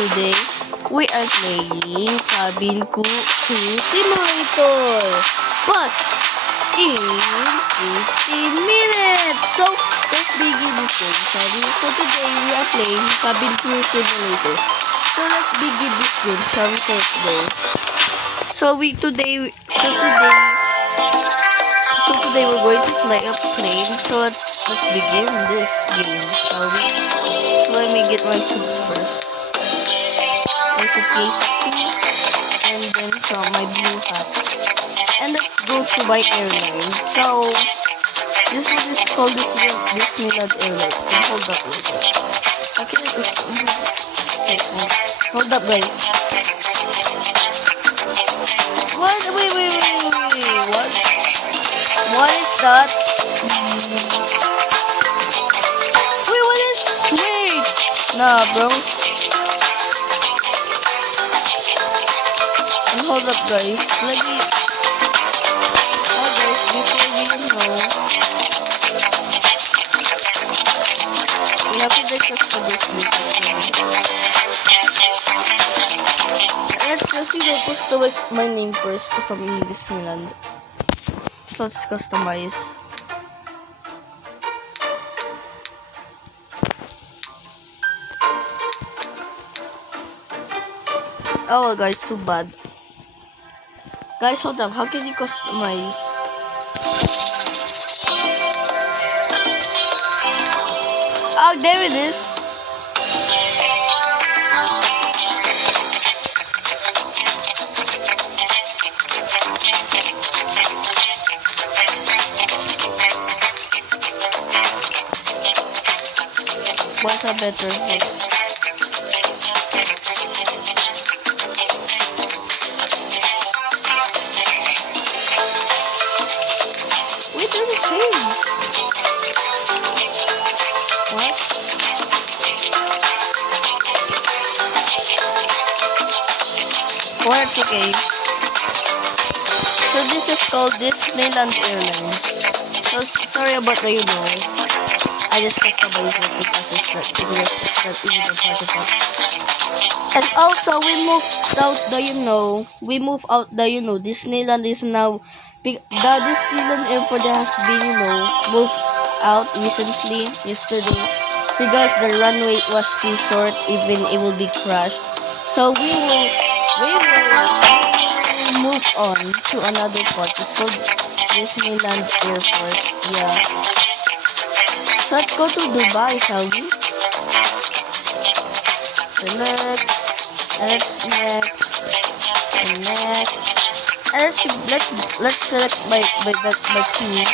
today we are playing Cabin Crew Simulator, but in 15 minutes. So let's begin this game, shall we? So today we are playing Cabin Crew Simulator. So let's begin this game, shall we? So let's go. So today we're going to fly a plane. So let's begin this game, shall we? So let me get my suits first. My suitcase and then my blue hat. And let's go to White Airlines. So this one is called Disneyland Airlines. And hold up with it. Okay, hold up, guys. What? Wait. What is that? Wait. Nah, bro. And hold up, guys. Before we know, we have to discuss for this video. Let's customize my name first from Disneyland. So let's customize. Oh, guys, too bad. Guys, hold up. How can you customize? Oh, there it is. What's a better hook? Wait, they're the same. What? Well, it's okay. So this is called Disneyland Airlines. So sorry about the I just customized it because it's not easy to part of it. And also we moved out the Disneyland is now the Disneyland airport has been moved out recently yesterday because the runway was too short, even it will be crashed. So we will move on to another part. It's called Disneyland Airport. Yeah. Let's go to Dubai, shall we? Select. And let's select my key.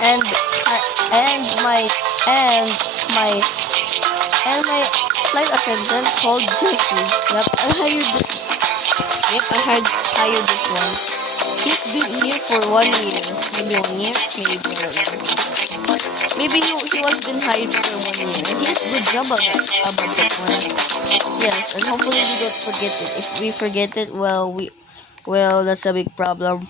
And my flight attendant called Jesse. Yep, I hired this one. He's been here for 1 year. Maybe 1 year? Maybe 1 year. Maybe he was been hired for 1 year. And he has a good job about that one. Yes, and hopefully we don't forget it. If we forget it, well, that's a big problem.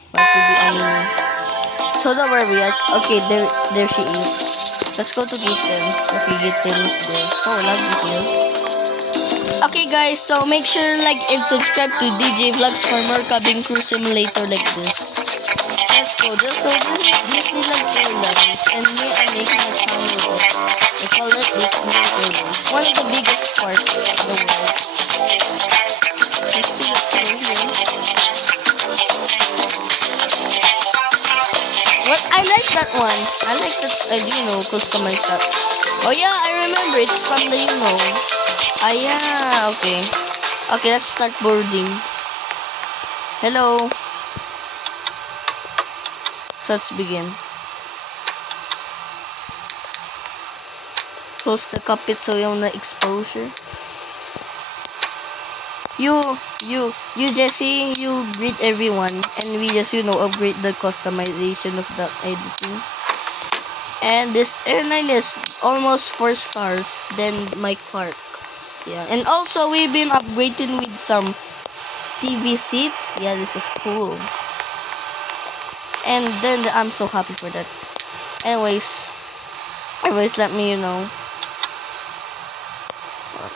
So don't worry. Okay, there she is. Let's go to Gitten. Okay, Gitten is there. Oh, I love Gitten. Okay guys, so make sure like and subscribe to DJ Vlogs for more Cabin Crew Simulator like this. Let's go. So this is Disneyland Airlines and we are making a channel. We call it Disneyland Airlines. One of the biggest parts of the world. Let's do it here. What? I like that one. I like that customize that. Oh yeah, I remember it's from the Ah, yeah, okay. Okay, let's start boarding. Hello. So let's begin. Close the cockpit so yung na exposure. You Jesse, you greet everyone, and we just upgrade the customization of the editing. And this airline is almost 4 stars than my Park. Yeah, and also we've been upgrading with some TV seats. Yeah, this is cool. And then I'm so happy for that. Anyways, let me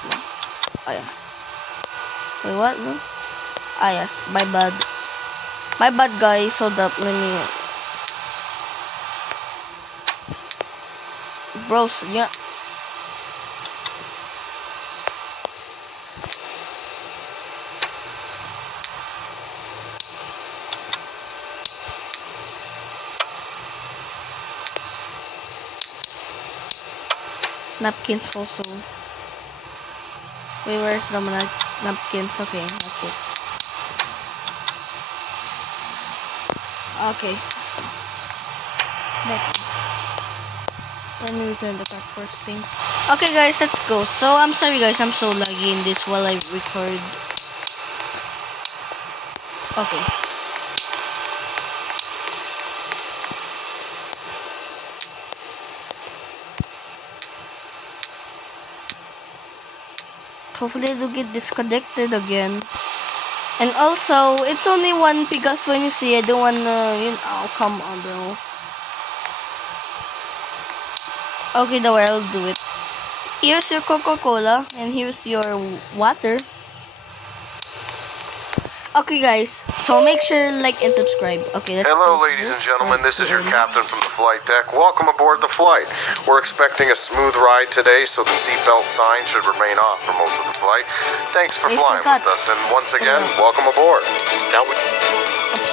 What, bro? Oh, yeah. Wait, what, bro? Ah, yes. My bad. My bad, guys. Hold up. Let me... Bros, yeah. Napkins also. Wait, where's the napkins? Okay, napkins. Okay. Back. Let me return the card first thing. Okay, guys, let's go. So, I'm sorry, guys. I'm so laggy in this while I record. Okay. Hopefully, it'll get disconnected again. And also, it's only one because when you see, I don't wanna, oh, come on, bro. Okay, the way I'll do it. Here's your Coca-Cola, and here's your water. Okay, guys, so make sure like and subscribe. Okay, let's Hello, close ladies and this gentlemen. This is your and- captain from the flight deck. Welcome aboard the flight. We're expecting a smooth ride today, so the seatbelt sign should remain off for most of the flight. Thanks for I flying forgot. with us, and once again, welcome aboard. Now we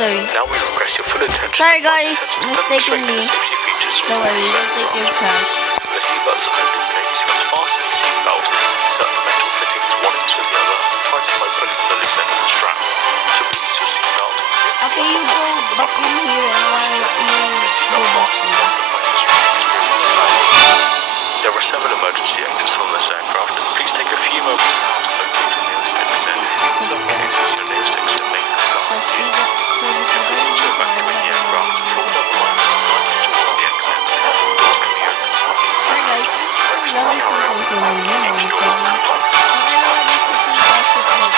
request your full attention. Sorry, guys, mistakenly. Safety features. Don't worry, we'll take your cash. The seatbelt sign indicates you must fasten your seatbelt. Insert the metal fittings one into the other. Tighten by pulling on the loose end of the strap. To release your seatbelt, Okay, you go back in here and while you go back here. There are several emergency exits on this aircraft. Please take a few moments now to locate your nearest exit. In some cases, your nearest exit may have Let's gone. see that. So this is To evacuate the aircraft, floor level items lining toward the exit. Doors can be opened. Hi guys, this is a lovely sentence when I knew I was going. And everybody's sitting there sitting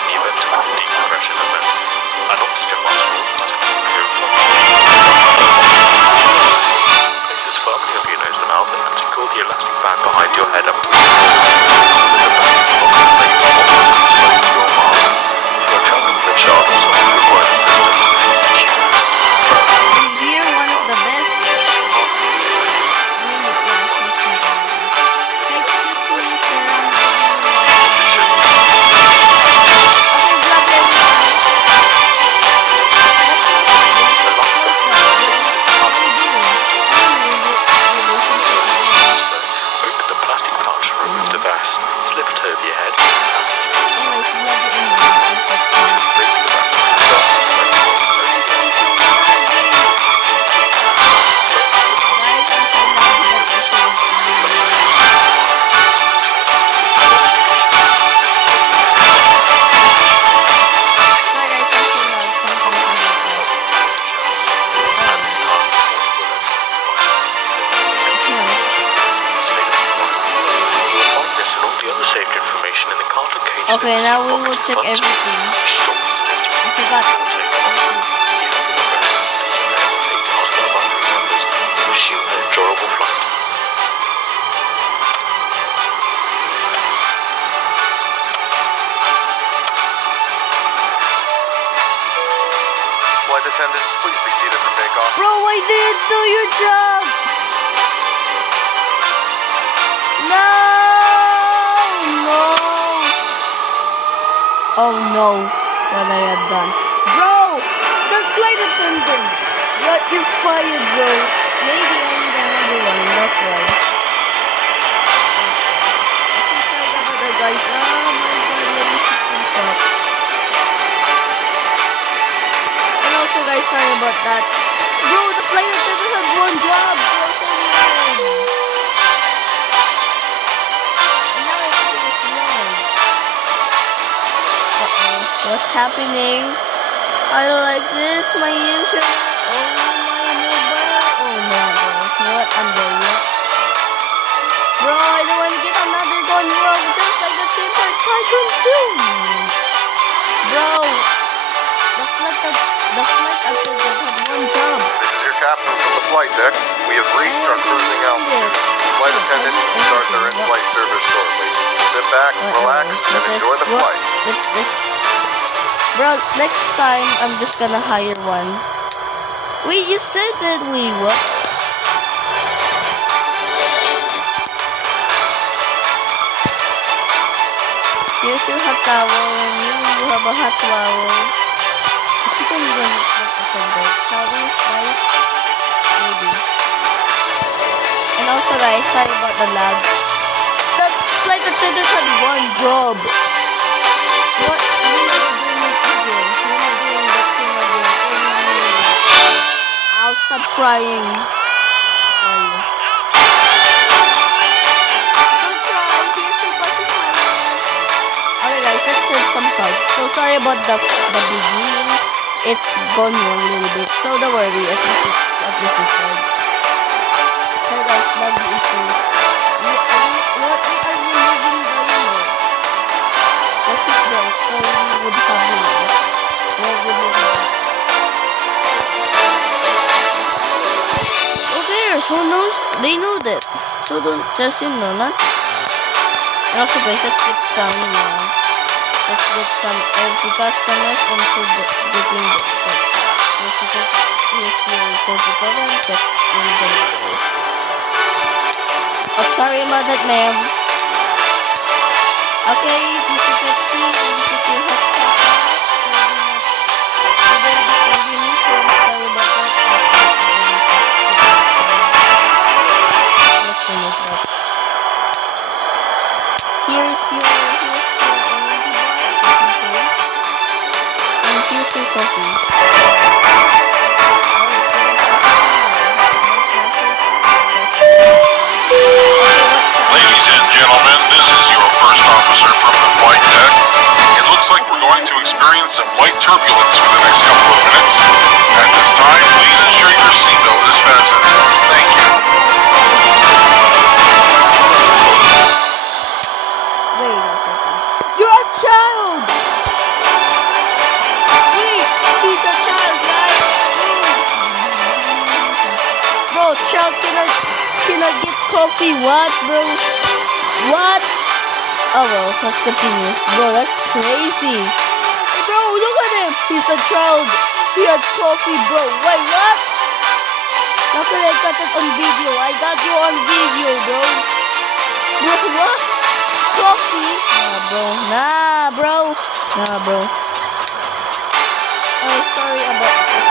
In the event of a decompression event, an oxygen mask must be purified. Place this firmly over your nose and mouth and secure the elastic band behind your head up. With the band box plate close to your mouth. If you are traveling with a child or someone who requires assistance, And here, one of the best. Excuse me, sir. Okay, vlog everyone. open the plastic pouch to remove the vest. Slip it over your head. Anyways, vlog everyone. Raise the vest. Okay, now we will check everything. I forgot. Wish you an enjoyable flight. Flight attendants, please be seated for takeoff. Bro, I didn't do your job! No! No! Oh no, what I have done. Bro! The flight attendant! Got you fired, bro. Maybe I need another one, that's why. I'm sorry about that, guys. Oh my god, let me set things up. And also, guys, sorry about that. Bro, the flight attendant had one job. Bro, so weird. And now everything is wrong. Uh-oh. What's happening? I don't like this. My internet. Oh, my mobile. Oh, no, bro. You know what? I'm there yet. Bro, I don't want to get another gun wrong. Just like the 3.5 too. Bro, the flight attendant had one job. This is your captain from the flight deck. We have reached our cruising altitude. Flight attendants should start their in-flight service shortly. Sit back, relax, and enjoy the flight. Let's Bro, next time I'm just gonna hire one. Wait, you said that we what? Here's your hot towel, and you have a hot towel. I think I'm gonna make a attendant. Shall we, guys? Maybe. And also, guys, sorry about the lag. That flight attendant had one job. What? You're not doing it again. You're not doing that thing again. I'll stop crying. Sorry. Don't cry. Here's your bus. Okay guys, let's search some cards. So sorry about the beginning. It's gone wrong a little bit. So don't worry, at least it's right. So guys, love issues. We are removing the remote. The seatbelt, so we would have remote. We're removing that. Oh there, so knows they know that. So don't just not. And also guys, let's get some, let's get some every customers into the getting the sets. Here's your Coca-Cola and Pepsi and the noodles. Oh, sorry about that, ma'am. Okay, this is Pepsi and this is your hot chocolate. So do not combination. Sorry about that. Let's finish that. Here's your energy bar, just in case. And here's your coffee. Ladies and gentlemen, this is your first officer from the flight deck. It looks like we're going to experience some light turbulence for the next couple of minutes. At this time, please ensure your seatbelt is fastened. Thank you. Wait a second. You're a child! Wait, he's a child, right? Bro, child cannot get coffee. What, bro? What? Oh well, let's continue. Bro, that's crazy. Hey, bro, look at him. He's a child. He had coffee, bro. Wait, what? Look at I got it on video. I got you on video, bro. Bro, what? Coffee? Nah, bro. Oh, sorry about that.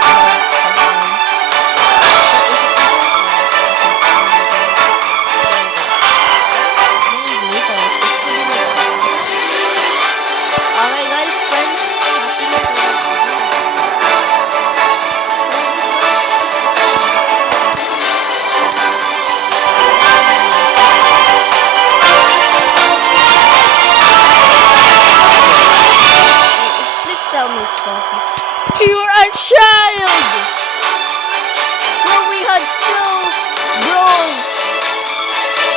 Alright guys, friends, please tell me it's coffee. You're a child! Bro, we had two! Bro!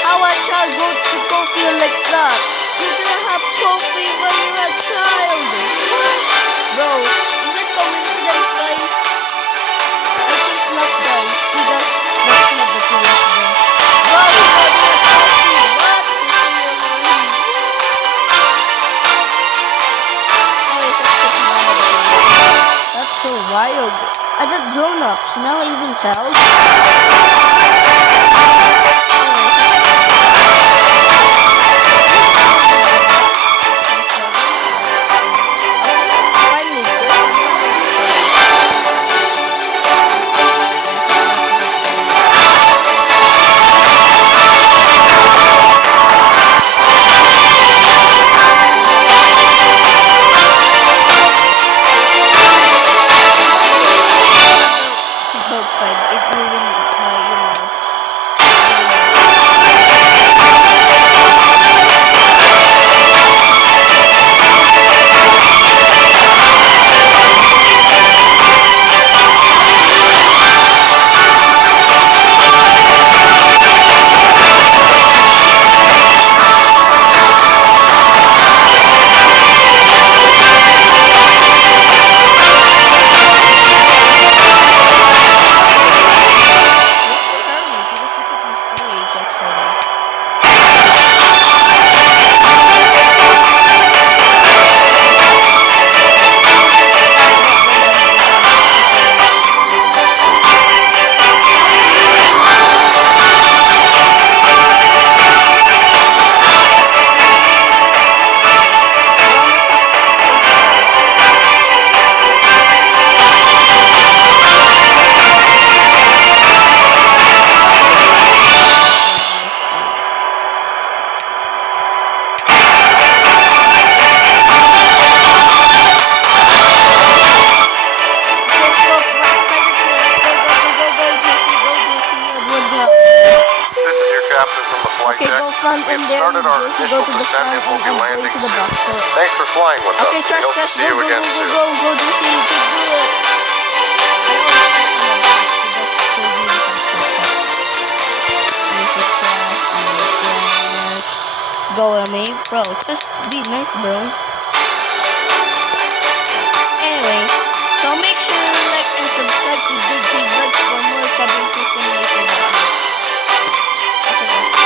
How a child go to coffee like that? You're gonna have coffee when you're a child! What? Bro, is it coincidence, guys? I think not, guys. That's not the coincidence. Bro, you're having a coffee! What? Anyways, let's continue on the video. That's so wild. I did grown-ups, now even child. flight Okay, deck. go front We and have then started our Jason initial go to the descent front and we'll and be I'm going landing to the soon. back. So Thanks for flying with okay, us. We trust, hope to trust, see go, you go, again go, soon. go, go, Jason, you can do it. I always start on the back because so you can shortcuts. Use the trash, Go, Amy. Bro, just be nice, bro. Anyways, so make sure you like and subscribe to DJ Vlogs for more cabin to simulator videos. Okay, guys,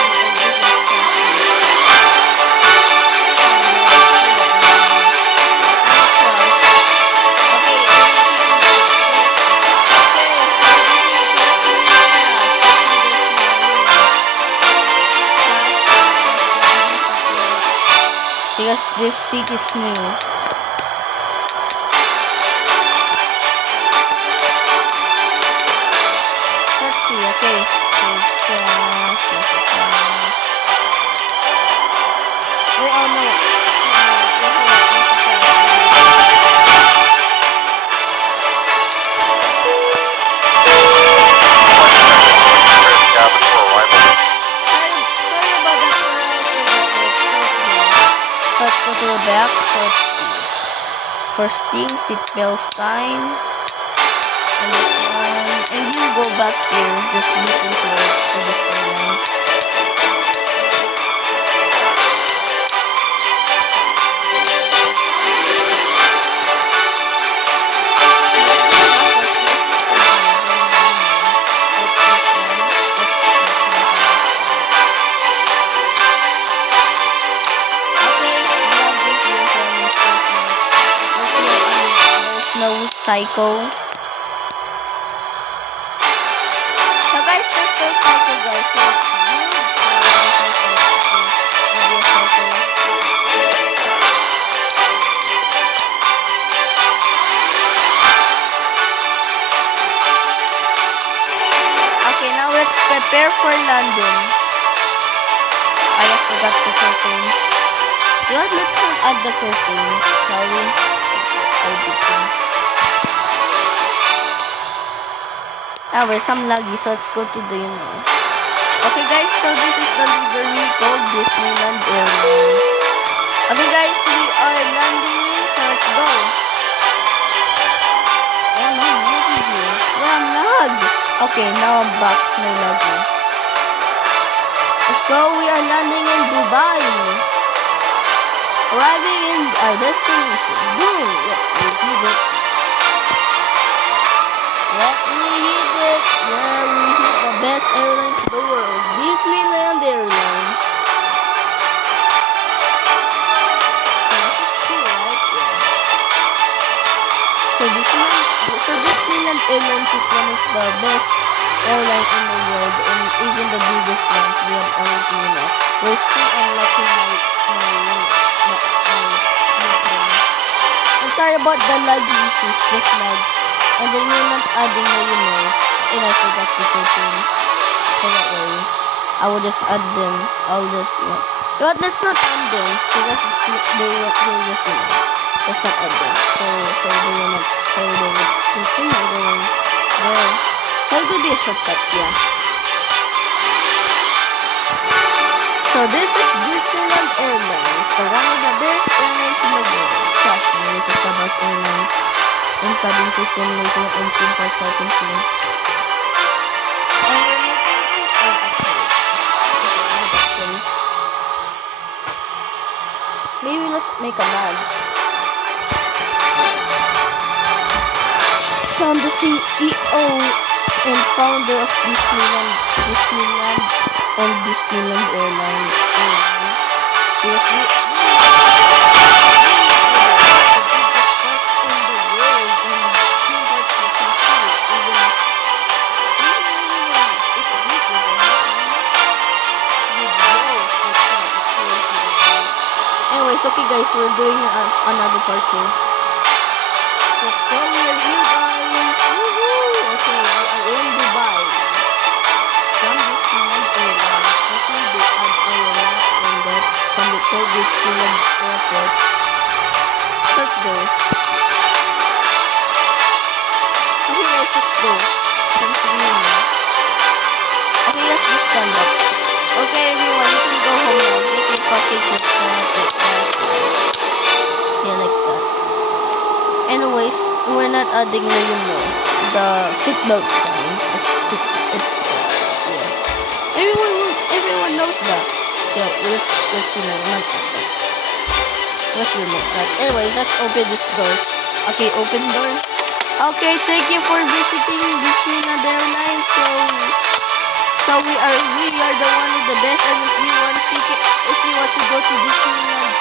because this seat is new. Let's see, okay. Wait, oh no. Cabin for arrival. Sorry about that, sir. So let's go to the back. So let's see. First thing, seatbelt sign. And this one. And you go back here. Just listen to it. To this airline. No psycho. So guys, there's no psycho, guys. So it's good. So there's no psycho. Okay, now let's prepare for London. I have forgot the curtains. You know what? Let's not add the curtain, shall we? We're some laggy, so let's go to the Okay guys, so this is the livery called Disneyland Airlines. Okay guys, we are landing in, so let's go. Oh no, laggy here. Yeah, I'm lag. Okay, now I'm back, no laggy. Let's go, we are landing in Dubai. Arriving in our destination. Boom! Let me hit it. Let me hit it. Yeah, we hit the best airlines in the world. Disneyland Airlines. So this is cool, right? Yeah. So Disneyland Airlines is one of the best airlines in the world, and even the biggest ones. We have everything in it. We're still unlocking I'm sorry about the lag issues, just lag. And then we're not adding and I forgot the curtains. So that way, I will just add them. I'll just, you know what, let's not add them, because they just, let's not add them. So they will not, so they will, there. So it will be a shortcut, yeah. So this is Disneyland Airlines, the one of the best airlines in the world. Trust me, this is the best airline. And cabin to simulator and theme park tycoon film. And we're making actually. Maybe let's make a mag. So I'm the CEO and founder of Disneyland and Disneyland Airlines. Yes, Anyways, okay guys, we're doing another part here. So let's go, we are here guys. Woohoo! Okay, we are in Dubai. From Disneyland Airlines. Hopefully they add our map and that from the third Disneyland Airport. So let's go. Okay guys, let's go. Thanks for being here. Okay, let's just stand up. Okay everyone, package like that. Yeah, like that. Anyways, we're not adding the, the seatbelt sign. It's yeah. Everyone knows that. Yeah, let's not add that. Let's remove that. Anyway, let's open this door. Okay, open door. Okay, thank you for visiting Disneyland Airlines. So we are the one of the best. And if you want to go to Disneyland,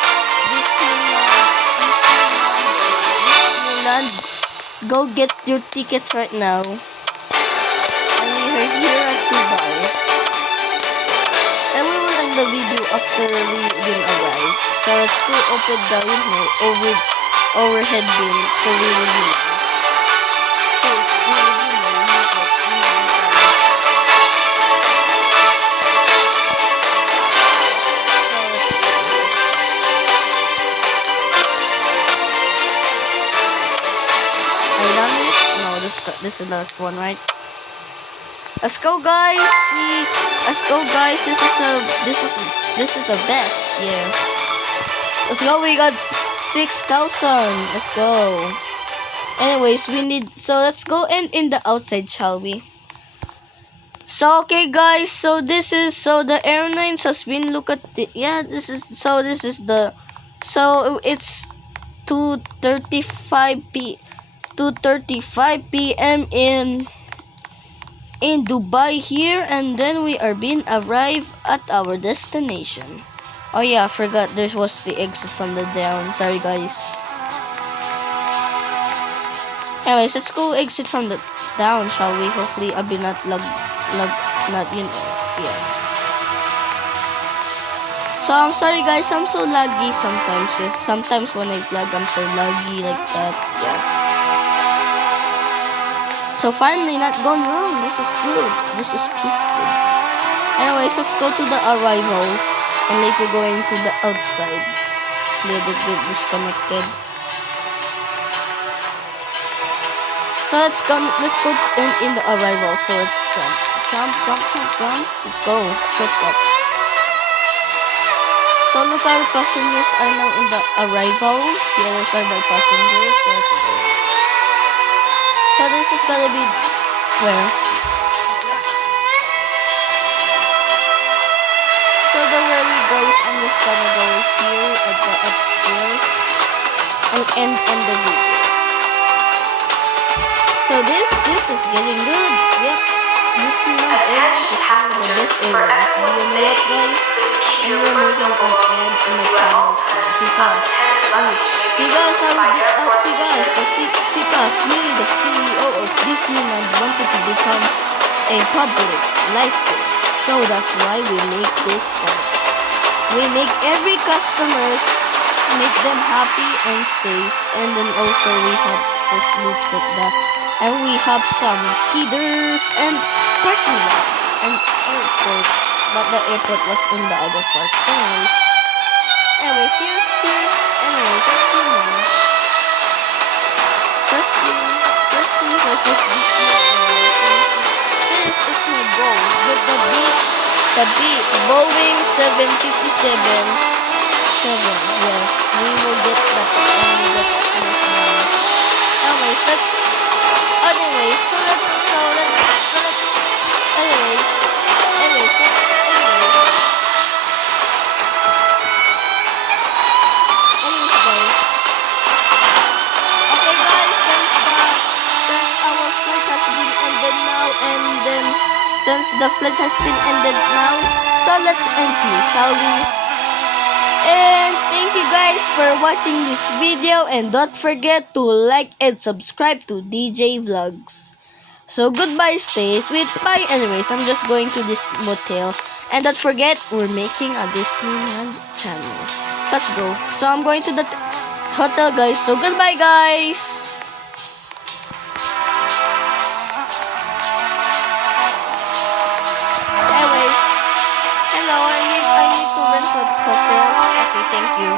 go get your tickets right now. And we are here at Dubai. And we will end the video after we will arrive. So let's go open the overhead bin. So we will be live. So we will be live. Are you done with it? No, this is the last one, right? Let's go, guys. Let's go, guys. This is the best. Yeah. Let's go. We got 6,000. Let's go. Anyways, let's go in the outside, shall we? So okay, guys. So the airlines has been so it's 2:35 p.m. in Dubai here, and then we are being arrived at our destination. Oh yeah, I forgot there was the exit from the down. Sorry, guys. Anyways, let's go exit from the down, shall we? Hopefully I'll be not yeah. So I'm sorry, guys, I'm so laggy sometimes. Yes, sometimes when I vlog I'm so laggy like that. Yeah. So finally, not gone wrong. This is good. This is peaceful. Anyways, let's go to the arrivals and later going to the outside. A little bit disconnected. So let's go in the arrival. So let's jump. Let's go. Shortcut. So look, our passengers are now in the arrivals. Yeah, those are my passengers. So let's go. So this is gonna be where? So don't worry, guys. I'm just gonna go here at the upstairs and end on the video. So this is getting good. Yep. Disneyland Airlines is one of the best airlines. Do you know what, guys? And we're making an ad in the channel too. Because me, the CEO of Disneyland, wanted to become a public life coach. So that's why we make this part. We make every customers, make them happy and safe, and then also we have first loops like that. And we have some theaters and parking lots and airports, but the airport was in the other part. Anyways, here's let's see now. First thing first is this is my goal. Get the Boeing 757. Yes, we will get that. Anyways, since the flight has been ended now, so let's end here, shall we? And thank you guys for watching this video, and don't forget to like and subscribe to DJ Vlogs. So goodbye, stay sweet, bye. Anyways, I'm just going to this motel, and don't forget we're making a Disneyland channel. So let's go. So I'm going to the hotel, guys. So goodbye, guys. Anyways, hello. I need to rent a hotel. Okay, thank you.